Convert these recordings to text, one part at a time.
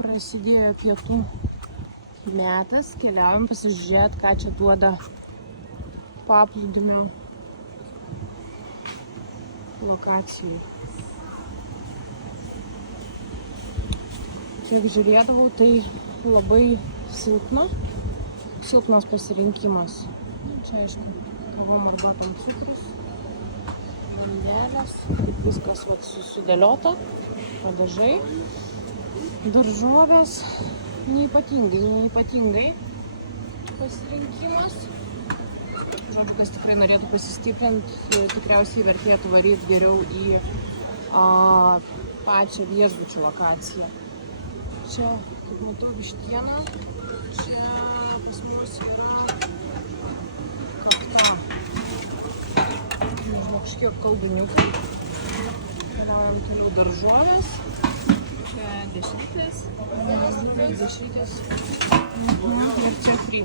Prasidėjo pietų metas, keliaujam pasižiūrėti, ką čia duoda paplūdimio lokacijų. Kiek žiūrėdavau, tai labai silpnas pasirinkimas. Čia aišku, kavom arbatom cukrus, vandelės, viskas sudėliota, padažai, daržovės, neypatingai pasirinkimas. Žodžiu, kas tikrai norėtų pasistiprinti, tikriausiai vertėtų varyti geriau į pačią viešbučio lokaciją. Čia, kaip matau, vištiena, čia pas mus yra kakta. Nežinau, kažkiek kalduniukai. Keliaujam toliau daržovės. Čia dešrytės. Ir čia fry.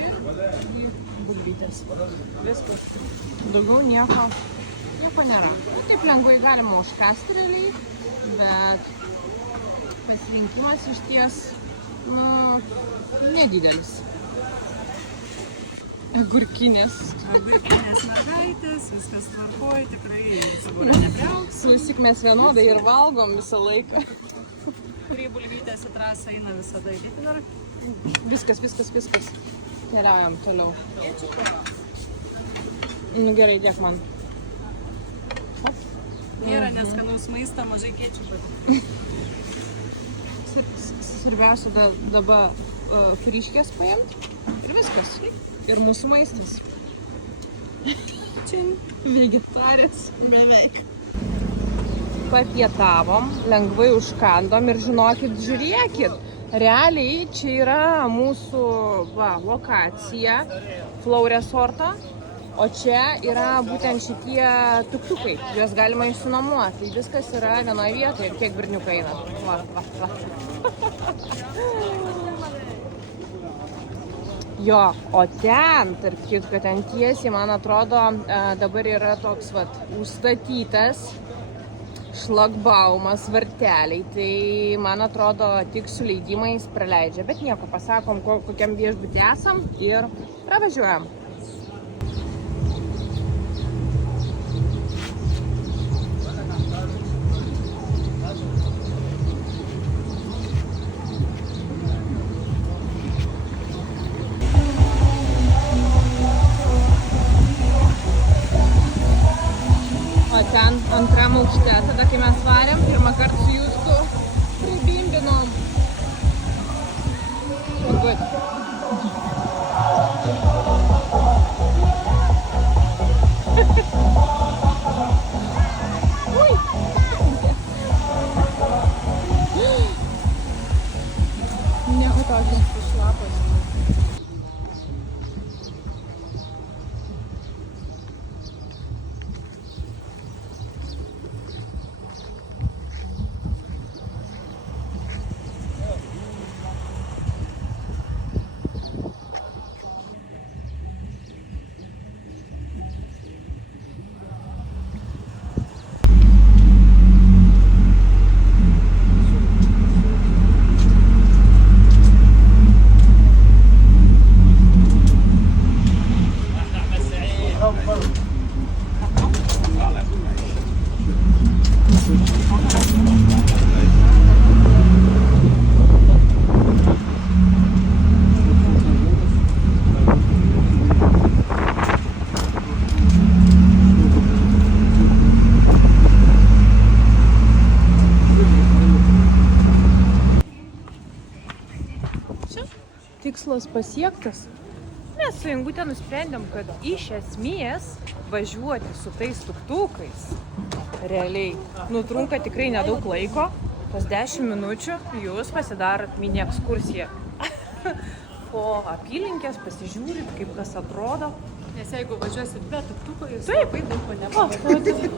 Ir bulvytės. Viskas. Daugiau nieko nėra. Taip lengvai galima užkasti realiai, bet pasirinkimas iš ties nedidelis. Agurkinės mergaitės, viskas tvarkoja, tikrai sugūra nepriaugs. Klausyk, mes vienodai ir valgom visą laiką. Kurį bulvytės į trasą eina visada į Litinar. Viskas. Keliaujam toliau. Nu gerai, dėk man. Nėra neskanaus maisto, mažai kečupo. Svarbiausia dabar friškės paimti ir viskas. Ir mūsų maistas. Čia vegetarės beveik. Papietavom, lengvai užkandom ir žinokit, žiūrėkit. Realiai čia yra mūsų lokacija Flow Resorto, o čia yra būtent šitie tuktukai. Juos galima išsinuomoti. Tai viskas yra vienoje vietoje ir kiek berniukai eina. Va. Jo, o ten, tarp kitko, ten tiesiai, man atrodo, dabar yra toks užstatytas šlagbaumas, varteliai. Tai, man atrodo, tik su leidimais praleidžia. Bet nieko, pasakom, kokiam viešbutį esam ir pravažiuojam. Ten antram aukšte, tada kai mes varėm, pirmą kartą su Justu pribimbinom. Good. Nieko tokio. Šlapas. Tikslas pasiektas. Mes su Ingute nusprendėm, kad iš esmės važiuoti su tais tuktukais realiai nutrunka tikrai nedaug laiko. Tas 10 minučių jūs pasidarot mini ekskursiją po apylinkės, pasižiūrit, kaip kas atrodo. Nes jeigu važiuosit be tuktuko, jūs labai daug ko nepamatysit.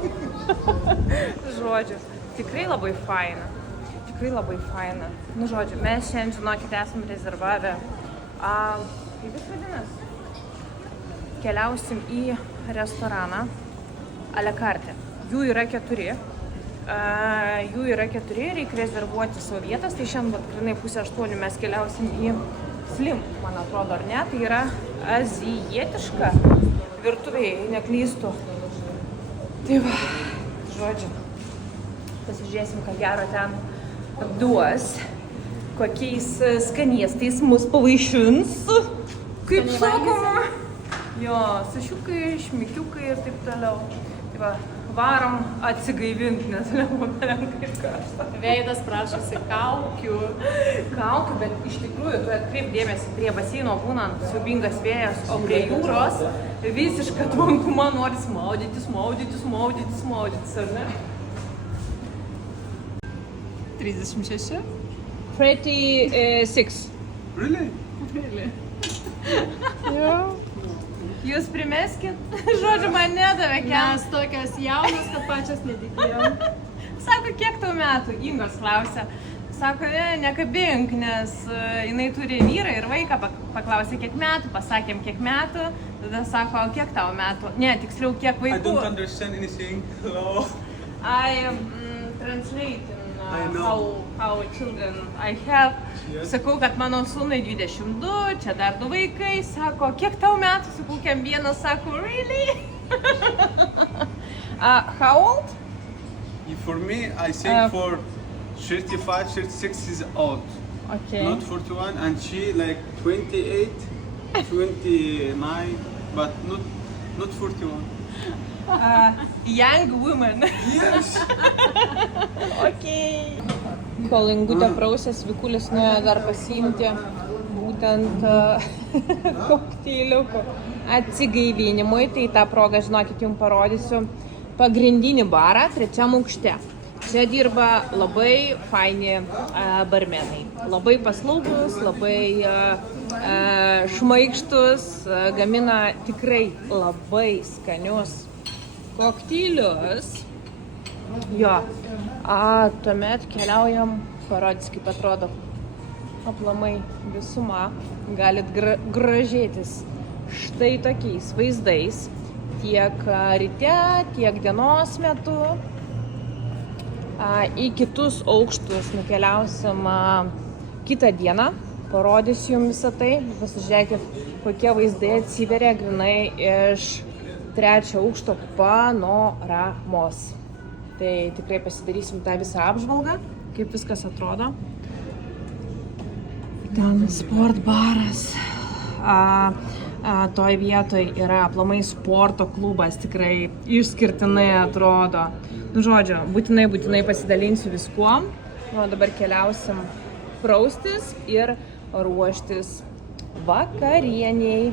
Žodžiu, tikrai labai faina. Nu, žodžiu, mes šiandien, žinokit, esam rezervavę, kaip jis vadinas, keliausim į restoraną a la carte. Jų yra 4. Jų yra 4, reikia rezervuoti savo vietas, tai šiandien grinai 7:30 mes keliausim į Slim, man atrodo, ar ne, tai yra azijietiška virtuvė, jei neklystu. Tai va, žodžiu, pasižiūrėsim, ką gero ten duos, kokiais skanėstais mus pavaišins, kaip sakoma. Jo, sašiukai, šmikiukai ir taip toliau. Tai va, varom atsigaivinti, nes kaip karšta. Veidas prašosi kaukių. Kaukių, bet iš tikrųjų, tu atkreip dėmesį, prie baseino būnant siaubingas vėjas, o prie jūros visiška tvankuma, nori smaudytis, ar ne? 36. 36. Really? Jo. Jūs primeskit, žodžiu, man nedavė Mes tokios jaunos, kad pačios netikėjom. Sako, kiek tau metų? Ingos klausia. Sako, nekabink, nes jinai turi vyrą ir vaiką. Paklausė, kiek metų, pasakėm, kiek metų. Tada sako, kiek tau metų? Ne, tiksliau, kiek I vaikų. don't understand anything. Hello. I translate I know. how children I have. Yes. Sakau, kad mano sūnui 22, čia dar 2 vaikai. Sako, kiek tau metų? Sakau, kiek vienas, sako, really? How old? For me, I think for 35, 36 is old. Okay. Not 41, and she like 28, 29, but not 41. Young woman. Yes. Okay. Kol Ingutė prausės, Vikulis nuėjo dar pasiimti būtent kokteiliukų atsigaivinimui. Tai tą progą, žinokit, jums parodysiu pagrindinį barą 3 aukšte. Čia dirba labai faini barmenai. Labai paslaugus, labai šmaikštus, gamina tikrai labai skanius kokteilius. Jo. Tuomet keliaujam, parodys, kaip atrodo aplamai visuma. Galit gražėtis štai tokiais vaizdais. Tiek ryte, tiek dienos metu. Į kitus aukštus nukeliausim kitą dieną. Parodysiu jums visą tai. Pasižiūrėkit, kokie vaizdai atsiveria grinai iš 3 aukšto panoramos. Tai tikrai pasidarysim tą visą apžvalgą, kaip viskas atrodo. Ten sport baras. Toj vietoj yra aplamai sporto klubas, tikrai išskirtinai atrodo. Nu, žodžiu, būtinai pasidalinsiu viskuom. O dabar keliausim praustis ir ruoštis vakarieniai.